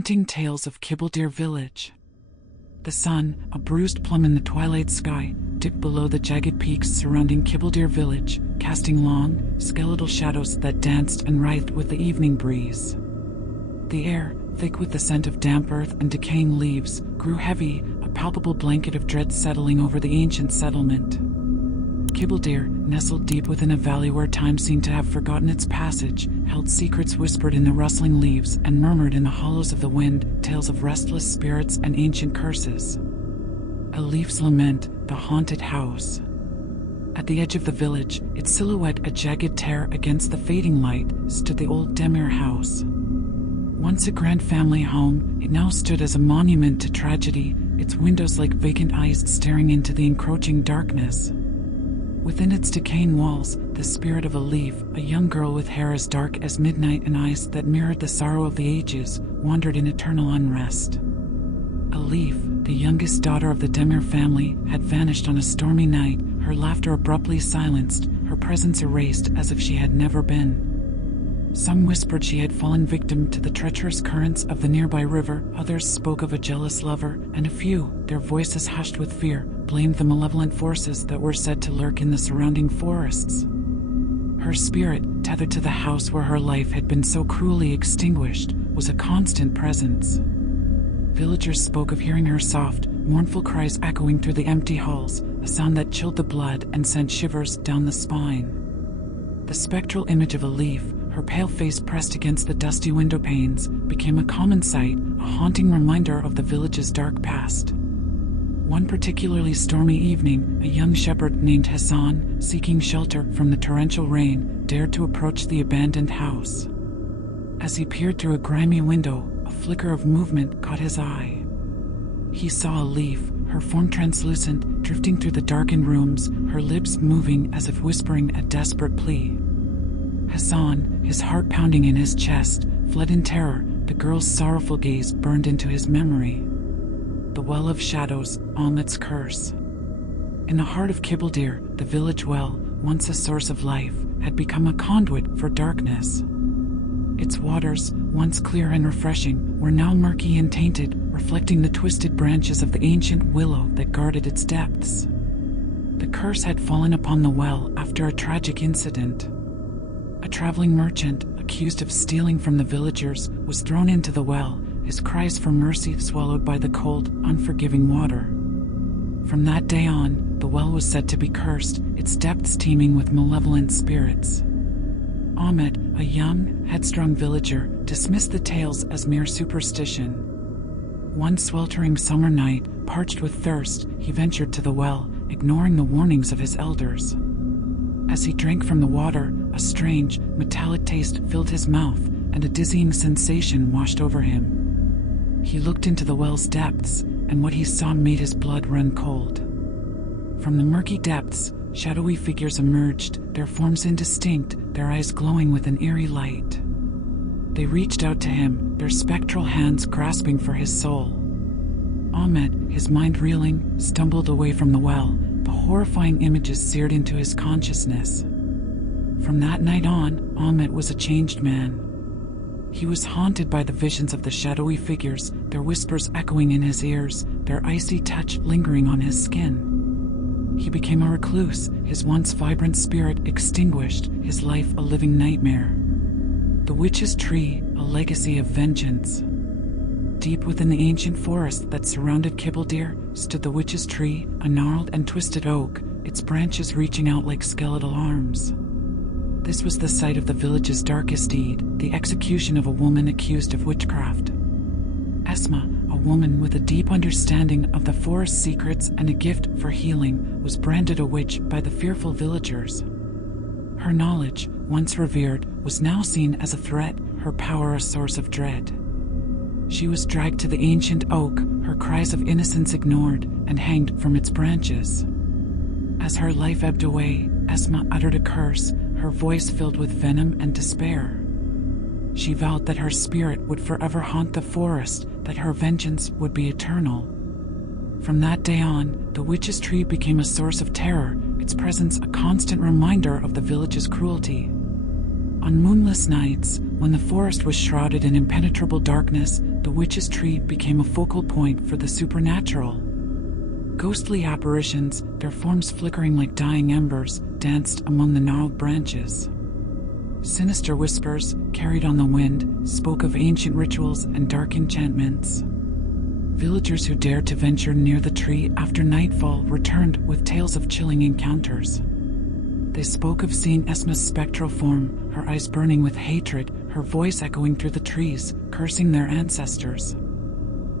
Haunting Tales of Kıbledere Village. The sun, a bruised plum in the twilight sky, dipped below the jagged peaks surrounding Kıbledere Village, casting long, skeletal shadows that danced and writhed with the evening breeze. The air, thick with the scent of damp earth and decaying leaves, grew heavy, a palpable blanket of dread settling over the ancient settlement. Kıbledere, nestled deep within a valley where time seemed to have forgotten its passage, held secrets whispered in the rustling leaves and murmured in the hollows of the wind, tales of restless spirits and ancient curses. Elif's Lament, the Haunted House. At the edge of the village, its silhouette a jagged tear against the fading light, stood the old Demir house. Once a grand family home, it now stood as a monument to tragedy, its windows like vacant eyes staring into the encroaching darkness. Within its decaying walls, the spirit of Elif, a young girl with hair as dark as midnight and eyes that mirrored the sorrow of the ages, wandered in eternal unrest. Elif, the youngest daughter of the Demir family, had vanished on a stormy night, her laughter abruptly silenced, her presence erased as if she had never been. Some whispered she had fallen victim to the treacherous currents of the nearby river, others spoke of a jealous lover, and a few, their voices hushed with fear, blamed the malevolent forces that were said to lurk in the surrounding forests. Her spirit, tethered to the house where her life had been so cruelly extinguished, was a constant presence. Villagers spoke of hearing her soft, mournful cries echoing through the empty halls, a sound that chilled the blood and sent shivers down the spine. The spectral image of Elif, her pale face pressed against the dusty window panes, became a common sight, a haunting reminder of the village's dark past. One particularly stormy evening, a young shepherd named Hassan, seeking shelter from the torrential rain, dared to approach the abandoned house. As he peered through a grimy window, a flicker of movement caught his eye. He saw Elif, her form translucent, drifting through the darkened rooms, her lips moving as if whispering a desperate plea. Hassan, his heart pounding in his chest, fled in terror, the girl's sorrowful gaze burned into his memory. The Well of Shadows, Ahmet's curse. In the heart of Kıbledere, the village well, once a source of life, had become a conduit for darkness. Its waters, once clear and refreshing, were now murky and tainted, reflecting the twisted branches of the ancient willow that guarded its depths. The curse had fallen upon the well after a tragic incident. A traveling merchant, accused of stealing from the villagers, was thrown into the well, his cries for mercy swallowed by the cold, unforgiving water. From that day on, the well was said to be cursed, its depths teeming with malevolent spirits. Ahmet, a young, headstrong villager, dismissed the tales as mere superstition. One sweltering summer night, parched with thirst, he ventured to the well, ignoring the warnings of his elders. As he drank from the water, a strange, metallic taste filled his mouth, and a dizzying sensation washed over him. He looked into the well's depths, and what he saw made his blood run cold. From the murky depths, shadowy figures emerged, their forms indistinct, their eyes glowing with an eerie light. They reached out to him, their spectral hands grasping for his soul. Ahmet, his mind reeling, stumbled away from the well, the horrifying images seared into his consciousness. From that night on, Ahmet was a changed man. He was haunted by the visions of the shadowy figures, their whispers echoing in his ears, their icy touch lingering on his skin. He became a recluse, his once vibrant spirit extinguished, his life a living nightmare. The Witch's Tree, a legacy of vengeance. Deep within the ancient forest that surrounded Kıbledere stood the Witch's Tree, a gnarled and twisted oak, its branches reaching out like skeletal arms. This was the site of the village's darkest deed, the execution of a woman accused of witchcraft. Esma, a woman with a deep understanding of the forest's secrets and a gift for healing, was branded a witch by the fearful villagers. Her knowledge, once revered, was now seen as a threat, her power a source of dread. She was dragged to the ancient oak, her cries of innocence ignored, and hanged from its branches. As her life ebbed away, Esma uttered a curse, her voice filled with venom and despair. She vowed that her spirit would forever haunt the forest, that her vengeance would be eternal. From that day on, the Witch's Tree became a source of terror, its presence a constant reminder of the village's cruelty. On moonless nights, when the forest was shrouded in impenetrable darkness, the witch's tree became a focal point for the supernatural. Ghostly apparitions, their forms flickering like dying embers, danced among the gnarled branches. Sinister whispers, carried on the wind, spoke of ancient rituals and dark enchantments. Villagers who dared to venture near the tree after nightfall returned with tales of chilling encounters. They spoke of seeing Esma's spectral form, her eyes burning with hatred, her voice echoing through the trees, cursing their ancestors.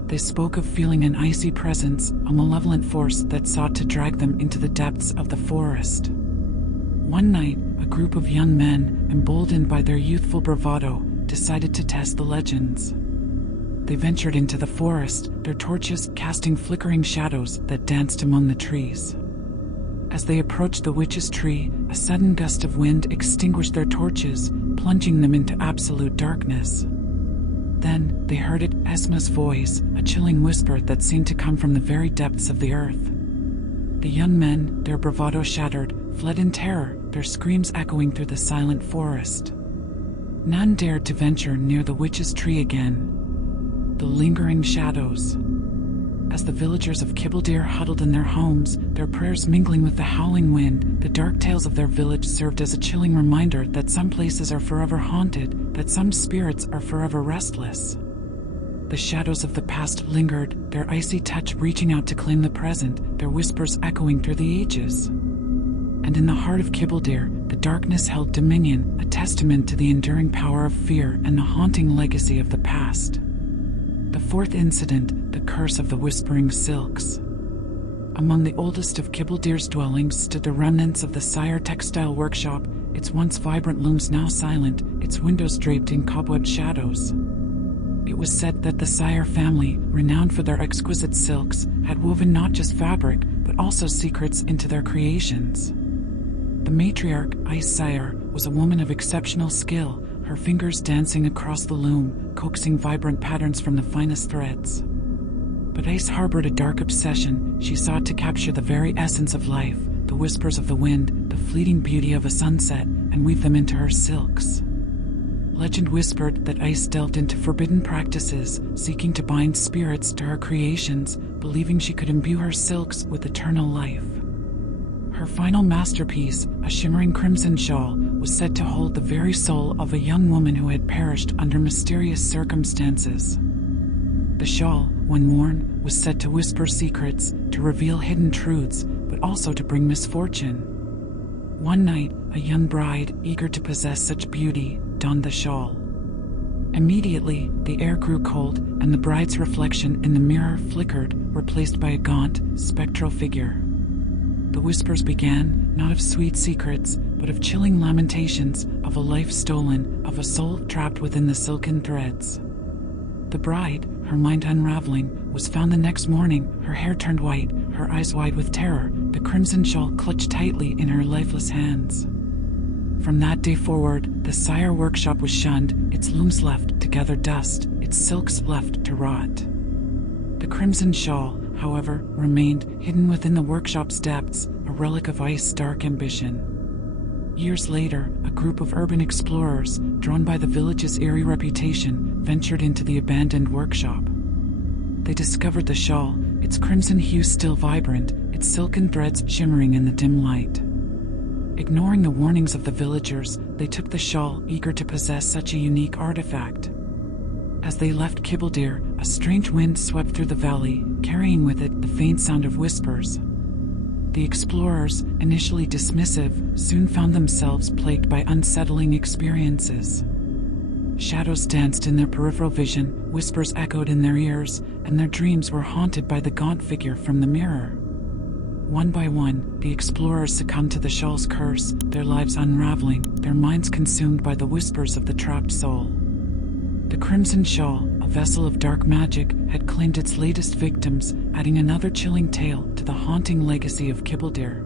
They spoke of feeling an icy presence, a malevolent force that sought to drag them into the depths of the forest. One night, a group of young men, emboldened by their youthful bravado, decided to test the legends. They ventured into the forest, their torches casting flickering shadows that danced among the trees. As they approached the witch's tree, a sudden gust of wind extinguished their torches, plunging them into absolute darkness. Then they heard it, Esma's voice, a chilling whisper that seemed to come from the very depths of the earth. The young men, their bravado shattered, fled in terror, their screams echoing through the silent forest. None dared to venture near the witch's tree again. The lingering shadows. As the villagers of Kıbledere huddled in their homes, their prayers mingling with the howling wind, the dark tales of their village served as a chilling reminder that some places are forever haunted, that some spirits are forever restless. The shadows of the past lingered, their icy touch reaching out to claim the present, their whispers echoing through the ages. And in the heart of Kıbledere, the darkness held dominion, a testament to the enduring power of fear and the haunting legacy of the past. The fourth incident, the curse of the whispering silks. Among the oldest of Kıbledere's dwellings stood the remnants of the Sire textile workshop, its once vibrant looms now silent, its windows draped in cobweb shadows. It was said that the Sire family, renowned for their exquisite silks, had woven not just fabric, but also secrets into their creations. The matriarch, Ice Sire, was a woman of exceptional skill, her fingers dancing across the loom, coaxing vibrant patterns from the finest threads. But Ice harbored a dark obsession. She sought to capture the very essence of life, the whispers of the wind, the fleeting beauty of a sunset, and weave them into her silks. Legend whispered that Ice delved into forbidden practices, seeking to bind spirits to her creations, believing she could imbue her silks with eternal life. Her final masterpiece, a shimmering crimson shawl, was said to hold the very soul of a young woman who had perished under mysterious circumstances. The shawl, when worn, was said to whisper secrets, to reveal hidden truths, but also to bring misfortune. One night, a young bride, eager to possess such beauty, donned the shawl. Immediately, the air grew cold, and the bride's reflection in the mirror flickered, replaced by a gaunt, spectral figure. The whispers began, not of sweet secrets, but of chilling lamentations, of a life stolen, of a soul trapped within the silken threads. The bride, her mind unraveling, was found the next morning, her hair turned white, her eyes wide with terror, the crimson shawl clutched tightly in her lifeless hands. From that day forward, the Sire workshop was shunned, its looms left to gather dust, its silks left to rot. The crimson shawl, however, remained hidden within the workshop's depths, a relic of Ice's dark ambition. Years later, a group of urban explorers, drawn by the village's eerie reputation, ventured into the abandoned workshop. They discovered the shawl, its crimson hue still vibrant, its silken threads shimmering in the dim light. Ignoring the warnings of the villagers, they took the shawl, eager to possess such a unique artifact. As they left Kıbledere, a strange wind swept through the valley, carrying with it the faint sound of whispers. The explorers, initially dismissive, soon found themselves plagued by unsettling experiences. Shadows danced in their peripheral vision, whispers echoed in their ears, and their dreams were haunted by the gaunt figure from the mirror. One by one, the explorers succumbed to the shawl's curse, their lives unraveling, their minds consumed by the whispers of the trapped soul. The crimson shawl, a vessel of dark magic, had claimed its latest victims, adding another chilling tale to the haunting legacy of Kıbledere.